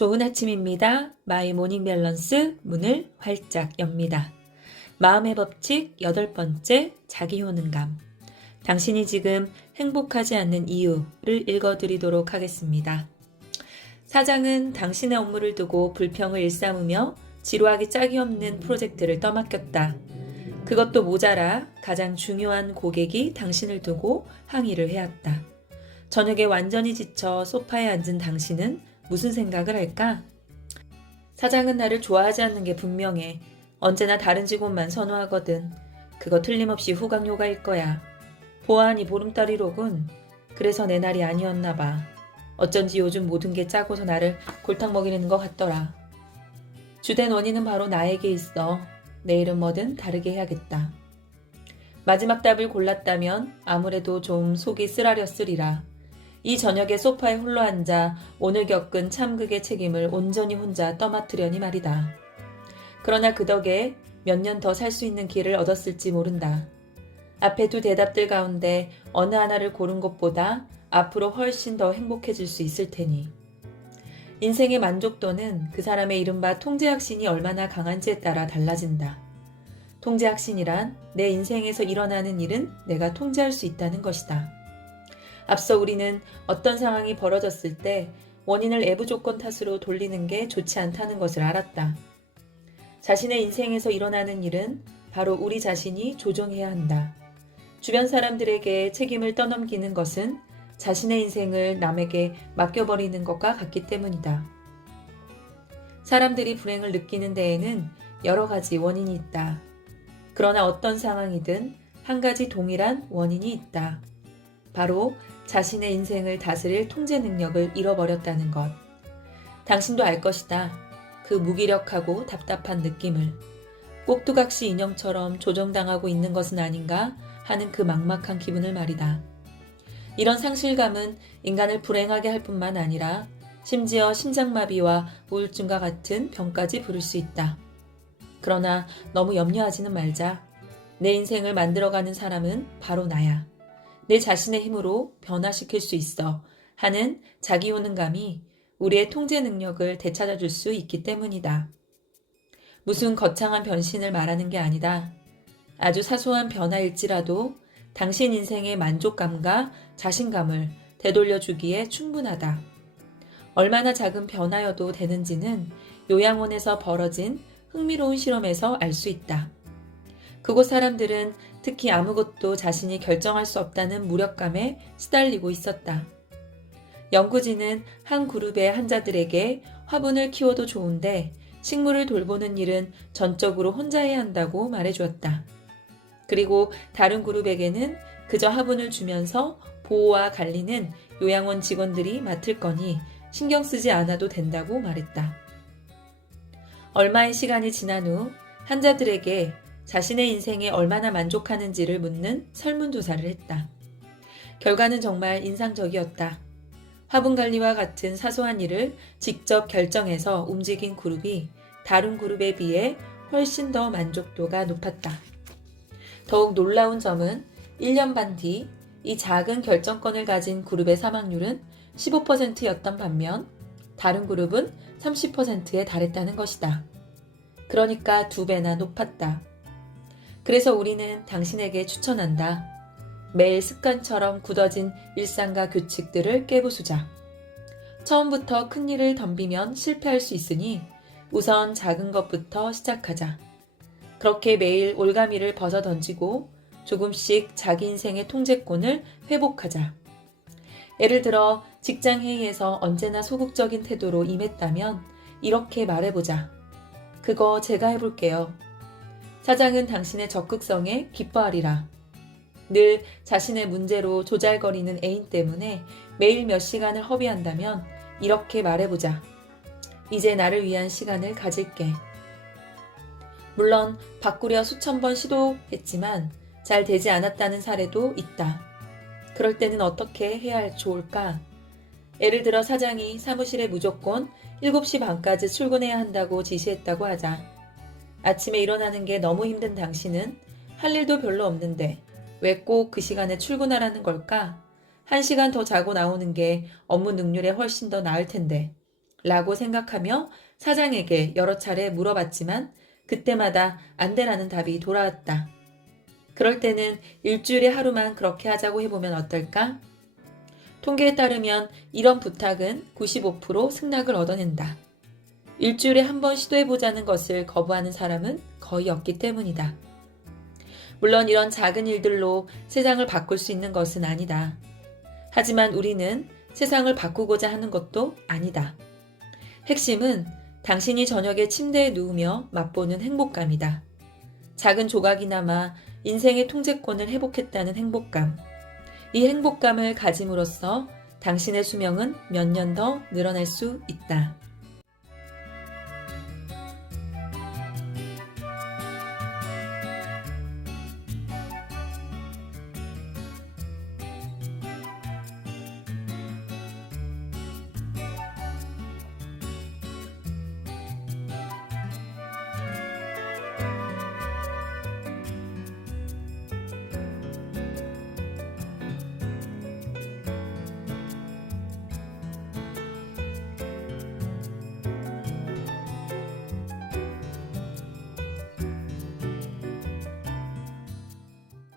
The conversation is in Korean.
좋은 아침입니다. 마이 모닝 밸런스 문을 활짝 엽니다. 마음의 법칙 8번째 자기 효능감. 당신이 지금 행복하지 않는 이유를 읽어드리도록 하겠습니다. 사장은 당신의 업무를 두고 불평을 일삼으며 지루하기 짝이 없는 프로젝트를 떠맡겼다. 그것도 모자라 가장 중요한 고객이 당신을 두고 항의를 해왔다. 저녁에 완전히 지쳐 소파에 앉은 당신은 무슨 생각을 할까? 사장은 나를 좋아하지 않는 게 분명해. 언제나 다른 직원만 선호하거든. 그거 틀림없이 후광효과일 거야. 보아하니 보름달이로군. 그래서 내 날이 아니었나 봐. 어쩐지 요즘 모든 게 짜고서 나를 골탕 먹이는 것 같더라. 주된 원인은 바로 나에게 있어. 내일은 뭐든 다르게 해야겠다. 마지막 답을 골랐다면 아무래도 좀 속이 쓰라렸으리라. 이 저녁에 소파에 홀로 앉아 오늘 겪은 참극의 책임을 온전히 혼자 떠맡으려니 말이다. 그러나 그 덕에 몇 년 더 살 수 있는 길을 얻었을지 모른다. 앞에 두 대답들 가운데 어느 하나를 고른 것보다 앞으로 훨씬 더 행복해질 수 있을 테니. 인생의 만족도는 그 사람의 이른바 통제확신이 얼마나 강한지에 따라 달라진다. 통제확신이란 내 인생에서 일어나는 일은 내가 통제할 수 있다는 것이다. 앞서 우리는 어떤 상황이 벌어졌을 때 원인을 외부 조건 탓으로 돌리는 게 좋지 않다는 것을 알았다. 자신의 인생에서 일어나는 일은 바로 우리 자신이 조정해야 한다. 주변 사람들에게 책임을 떠넘기는 것은 자신의 인생을 남에게 맡겨버리는 것과 같기 때문이다. 사람들이 불행을 느끼는 데에는 여러 가지 원인이 있다. 그러나 어떤 상황이든 한 가지 동일한 원인이 있다. 바로 자신의 인생을 다스릴 통제 능력을 잃어버렸다는 것. 당신도 알 것이다. 그 무기력하고 답답한 느낌을. 꼭두각시 인형처럼 조정당하고 있는 것은 아닌가 하는 그 막막한 기분을 말이다. 이런 상실감은 인간을 불행하게 할 뿐만 아니라 심지어 심장마비와 우울증과 같은 병까지 부를 수 있다. 그러나 너무 염려하지는 말자. 내 인생을 만들어가는 사람은 바로 나야. 내 자신의 힘으로 변화시킬 수 있어 하는 자기 효능감이 우리의 통제 능력을 되찾아줄 수 있기 때문이다. 무슨 거창한 변신을 말하는 게 아니다. 아주 사소한 변화일지라도 당신 인생의 만족감과 자신감을 되돌려주기에 충분하다. 얼마나 작은 변화여도 되는지는 요양원에서 벌어진 흥미로운 실험에서 알 수 있다. 그곳 사람들은 특히 아무것도 자신이 결정할 수 없다는 무력감에 시달리고 있었다. 연구진은 한 그룹의 환자들에게 화분을 키워도 좋은데 식물을 돌보는 일은 전적으로 혼자 해야 한다고 말해주었다. 그리고 다른 그룹에게는 그저 화분을 주면서 보호와 관리는 요양원 직원들이 맡을 거니 신경 쓰지 않아도 된다고 말했다. 얼마의 시간이 지난 후 환자들에게 자신의 인생에 얼마나 만족하는지를 묻는 설문조사를 했다. 결과는 정말 인상적이었다. 화분 관리와 같은 사소한 일을 직접 결정해서 움직인 그룹이 다른 그룹에 비해 훨씬 더 만족도가 높았다. 더욱 놀라운 점은 1년 반 뒤 이 작은 결정권을 가진 그룹의 사망률은 15%였던 반면 다른 그룹은 30%에 달했다는 것이다. 그러니까 2배나 높았다. 그래서 우리는 당신에게 추천한다. 매일 습관처럼 굳어진 일상과 규칙들을 깨부수자. 처음부터 큰 일을 덤비면 실패할 수 있으니 우선 작은 것부터 시작하자. 그렇게 매일 올가미를 벗어 던지고 조금씩 자기 인생의 통제권을 회복하자. 예를 들어 직장 회의에서 언제나 소극적인 태도로 임했다면 이렇게 말해보자. 그거 제가 해볼게요. 사장은 당신의 적극성에 기뻐하리라. 늘 자신의 문제로 조잘거리는 애인 때문에 매일 몇 시간을 허비한다면 이렇게 말해보자. 이제 나를 위한 시간을 가질게. 물론 바꾸려 수천 번 시도했지만 잘 되지 않았다는 사례도 있다. 그럴 때는 어떻게 해야 좋을까? 예를 들어 사장이 사무실에 무조건 7시 반까지 출근해야 한다고 지시했다고 하자. 아침에 일어나는 게 너무 힘든 당신은 할 일도 별로 없는데 왜 꼭 그 시간에 출근하라는 걸까? 1시간 더 자고 나오는 게 업무 능률에 훨씬 더 나을 텐데. 라고 생각하며 사장에게 여러 차례 물어봤지만 그때마다 안 되라는 답이 돌아왔다. 그럴 때는 일주일에 하루만 그렇게 하자고 해보면 어떨까? 통계에 따르면 이런 부탁은 95% 승낙을 얻어낸다. 일주일에 한 번 시도해보자는 것을 거부하는 사람은 거의 없기 때문이다. 물론 이런 작은 일들로 세상을 바꿀 수 있는 것은 아니다. 하지만 우리는 세상을 바꾸고자 하는 것도 아니다. 핵심은 당신이 저녁에 침대에 누우며 맛보는 행복감이다. 작은 조각이나마 인생의 통제권을 회복했다는 행복감. 이 행복감을 가짐으로써 당신의 수명은 몇 년 더 늘어날 수 있다.